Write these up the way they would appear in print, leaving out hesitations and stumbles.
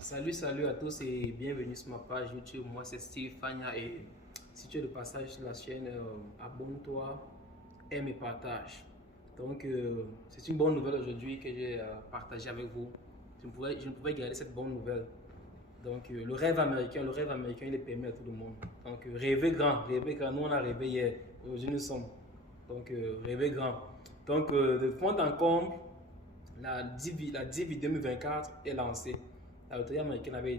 Salut à tous et bienvenue sur ma page YouTube. Moi c'est Steve Fagna et si tu es de passage sur la chaîne, abonne-toi, aime et partage. Donc c'est une bonne nouvelle aujourd'hui que j'ai partagée avec vous. Je ne pouvais garder cette bonne nouvelle. Donc le rêve américain il est permis à tout le monde. Donc rêvez grand, rêvez grand. Nous on a rêvé hier, aujourd'hui nous sommes. Donc rêvez grand. Donc de fond en comble, la DIV 2024 est lancée. La loterie américaine avait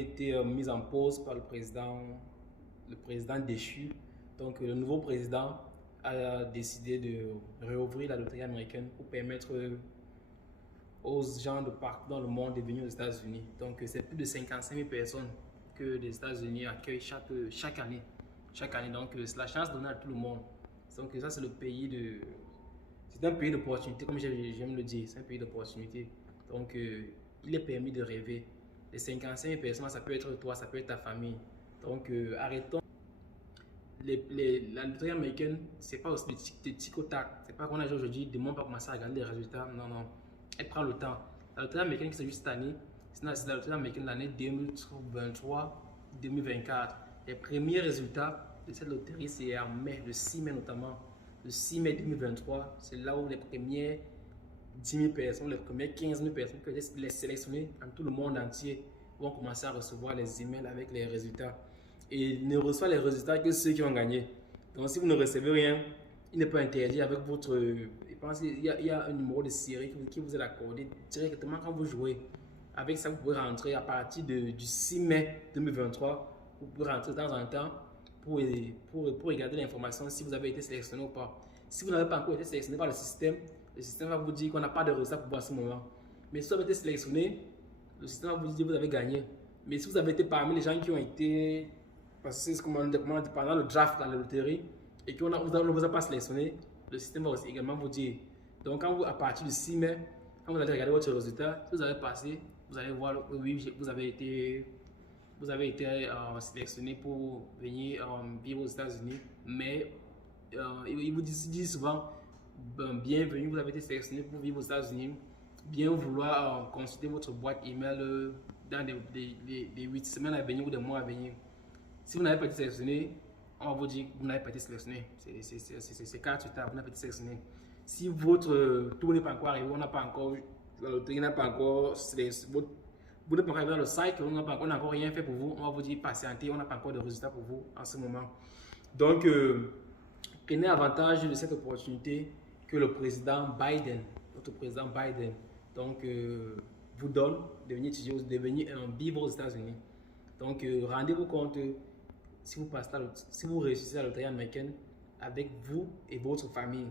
été mise en pause par le président déchu. Donc le nouveau président a décidé de réouvrir la loterie américaine pour permettre aux gens de partout dans le monde de venir aux États-Unis. Donc c'est plus de 55 000 personnes que les États-Unis accueillent chaque année. Chaque année. Donc c'est la chance donnée à tout le monde. Donc ça c'est le pays de... C'est un pays d'opportunité, comme j'aime le dire, c'est un pays d'opportunité. Donc, il est permis de rêver. Les 55 personnes, ça peut être toi, ça peut être ta famille. Donc, arrêtons. La loterie américaine, c'est pas aussi des tic au tac. C'est pas qu'on a aujourd'hui, demain on va commencer à regarder les résultats. Non, non. Elle prend le temps. La loterie américaine qui s'est juste cette année, c'est la loterie américaine de l'année 2023-2024. Les premiers résultats de cette loterie, c'est en mai, le 6 mai notamment. Le 6 mai 2023, c'est là où les premières 10 000 personnes, les premières 15 000 personnes que les sélectionner dans tout le monde entier vont commencer à recevoir les emails avec les résultats. Et ils ne reçoivent les résultats que ceux qui ont gagné. Donc si vous ne recevez rien, il n'est pas interdit avec votre... Je pense qu'il y a un numéro de série qui vous est accordé directement quand vous jouez. Avec ça, vous pouvez rentrer à partir du 6 mai 2023. Vous pouvez rentrer de temps en temps pour regarder l'information si vous avez été sélectionné ou pas. Si vous n'avez pas encore été sélectionné par le système va vous dire qu'on n'a pas de résultat pour vous à ce moment. Mais si vous avez été sélectionné, le système va vous dire que vous avez gagné. Mais si vous avez été parmi les gens qui ont été, parce que c'est ce qu'on dit pendant le draft dans la loterie, et qu'on ne vous a pas sélectionné, le système va aussi également vous dire. Donc quand vous, à partir du 6 mai, quand vous allez regarder votre résultat, si vous avez passé, vous allez voir que oui, vous avez été sélectionné pour venir vivre aux États-Unis, mais ils vous disent souvent bienvenue, vous avez été sélectionné pour vivre aux États-Unis, bien vouloir consulter votre boîte email dans les 8 semaines à venir ou des mois à venir. Si vous n'avez pas été sélectionné, on va vous dire que vous n'avez pas été sélectionné. C'est 48 heures, vous n'avez pas été sélectionné. Si votre tour n'est pas encore arrivé, on n'a pas encore, la loterie n'a pas encore, vous n'êtes pas encore arrivé dans le site, on n'a encore rien fait pour vous, on va vous dire patientez, on n'a pas encore de résultats pour vous en ce moment. Donc, prenez avantage de cette opportunité que le président Biden, notre président Biden, donc, vous donne de venir étudier, de venir vivre aux États-Unis. Donc, rendez-vous compte, si vous réussissez à la loterie américaine avec vous et votre famille,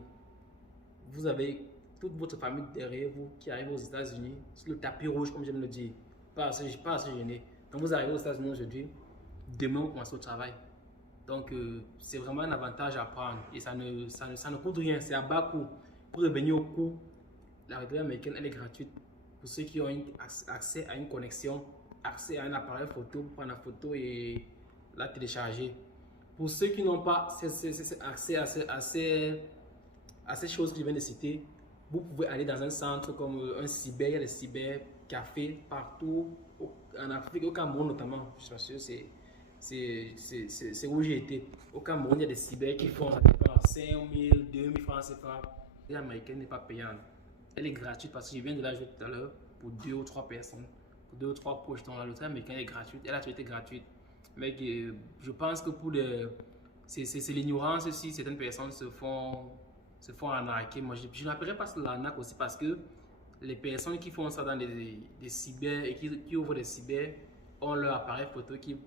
vous avez toute votre famille derrière vous qui arrive aux États-Unis sur le tapis rouge, comme j'aime le dire, pas à se gêner. Quand vous arrivez aux États-Unis aujourd'hui, demain vous commencez au travail. Donc, c'est vraiment un avantage à prendre et ça ne coûte rien, c'est à bas coût. Pour revenir au coût, la loterie américaine, elle est gratuite. Pour ceux qui ont accès à une connexion, accès à un appareil photo pour prendre la photo et la télécharger. Pour ceux qui n'ont pas accès à ces choses que je viens de citer, vous pouvez aller dans un centre comme un cyber, il y a des cybercafés partout, en Afrique, au Cameroun notamment, je suis pas sûr, c'est où j'ai été. Au Cameroun, il y a des cyber qui font 5 000, 2 000 francs CFA. L'américaine n'est pas payante. Elle est gratuite parce que je viens de la jouer tout à l'heure pour 2 ou 3 personnes, pour 2 ou 3 proches. Donc la loterie américaine est gratuite, elle a toujours été gratuite. Mais je pense que pour c'est l'ignorance si certaines personnes se font arnaquer. Moi, je n'appellerais pas ça l'arnaque aussi parce que les personnes qui font ça dans des cyber et qui ouvrent des cyber ont leur appareil photo qu'ils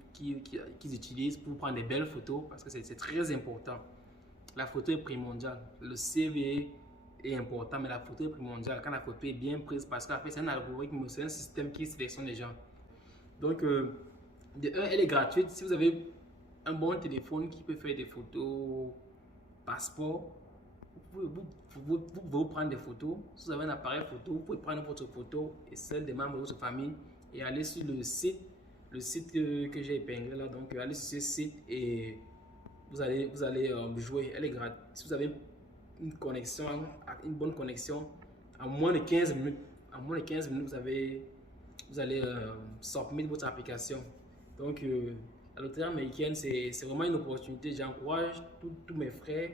utilisent pour prendre des belles photos parce que c'est très important. La photo est primordiale. Le CV est important, mais la photo est primordiale. Quand la photo est bien prise, parce qu'après, c'est un algorithme, c'est un système qui sélectionne les gens. Donc, de un, elle est gratuite. Si vous avez un bon téléphone qui peut faire des photos passeport, vous pouvez prendre des photos. Si vous avez un appareil photo, vous pouvez prendre votre photo et celle des membres de votre famille et aller sur le site que j'ai épinglé là. Donc, allez sur ce site et vous allez jouer. Elle est gratuite. Si vous avez une bonne connexion, en moins de 15 minutes, vous avez vous allez submit votre application. Donc, la loterie américaine, c'est vraiment une opportunité. J'encourage tous mes frères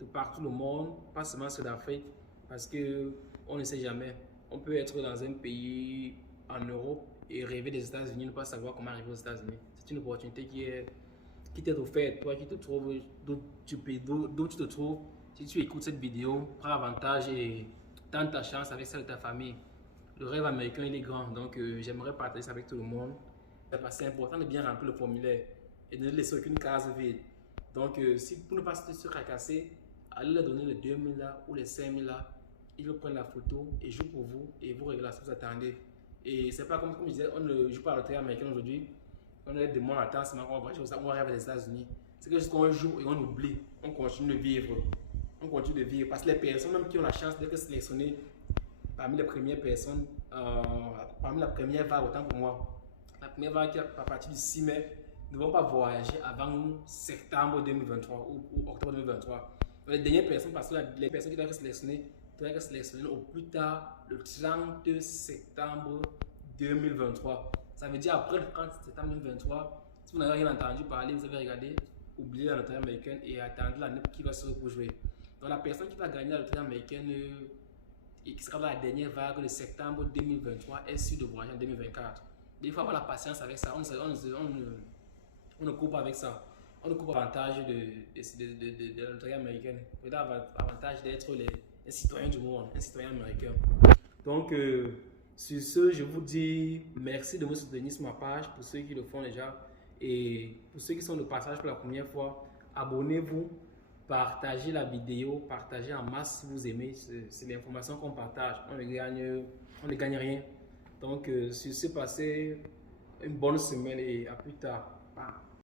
de partout le monde, pas seulement ceux d'Afrique, parce que on ne sait jamais. On peut être dans un pays en Europe et rêver des États-Unis, ne pas savoir comment arriver aux États-Unis. C'est une opportunité qui t'est offerte, toi qui te trouves d'où tu te trouves. Si tu écoutes cette vidéo, prends avantage et tente ta chance avec celle de ta famille. Le rêve américain, il est grand, donc j'aimerais partager ça avec tout le monde. C'est important de bien remplir le formulaire et de ne laisser aucune case vide. Donc, si pour ne pas se tracasser, allez leur donner les 2000 là ou les 5000 là. Ils vont prendre la photo et jouent pour vous et vous réglez ce que vous attendez. Et c'est pas comme je disais, on ne joue pas à la loterie américaine aujourd'hui. On a des mois en temps, c'est qu'on va jouer ça, on rêve des États-Unis. C'est que juste qu'on joue et on oublie. On continue de vivre. On continue de vivre. Parce que les personnes même qui ont la chance d'être sélectionnées parmi les premières personnes, parmi la première vague, autant pour moi, la première vague qui est à partir du 6 mai, ne vont pas voyager avant septembre 2023 ou octobre 2023. Les dernières personnes, parce que les personnes qui doivent être sélectionnées au plus tard le 30 septembre 2023. Ça veut dire après le 30 septembre 2023, si vous n'avez rien entendu parler, vous avez regardé, oubliez la loterie américaine et attendez l'année qui va se jouer. Donc la personne qui va gagner la loterie américaine et qui sera dans la dernière vague de septembre 2023 est sûre de voyager en 2024. Il faut avoir la patience avec ça. On ne coupe pas avec ça. On ne coupe pas l'avantage de la loterie américaine. On a l'avantage d'être les citoyens du monde, un citoyen américain. Donc, sur ce, je vous dis merci de me soutenir sur ma page pour ceux qui le font déjà. Et pour ceux qui sont de passage pour la première fois, abonnez-vous, partagez la vidéo, partagez en masse si vous aimez. C'est l'information qu'on partage. On ne gagne rien. Donc, sur ce, passez une bonne semaine et à plus tard. Bye.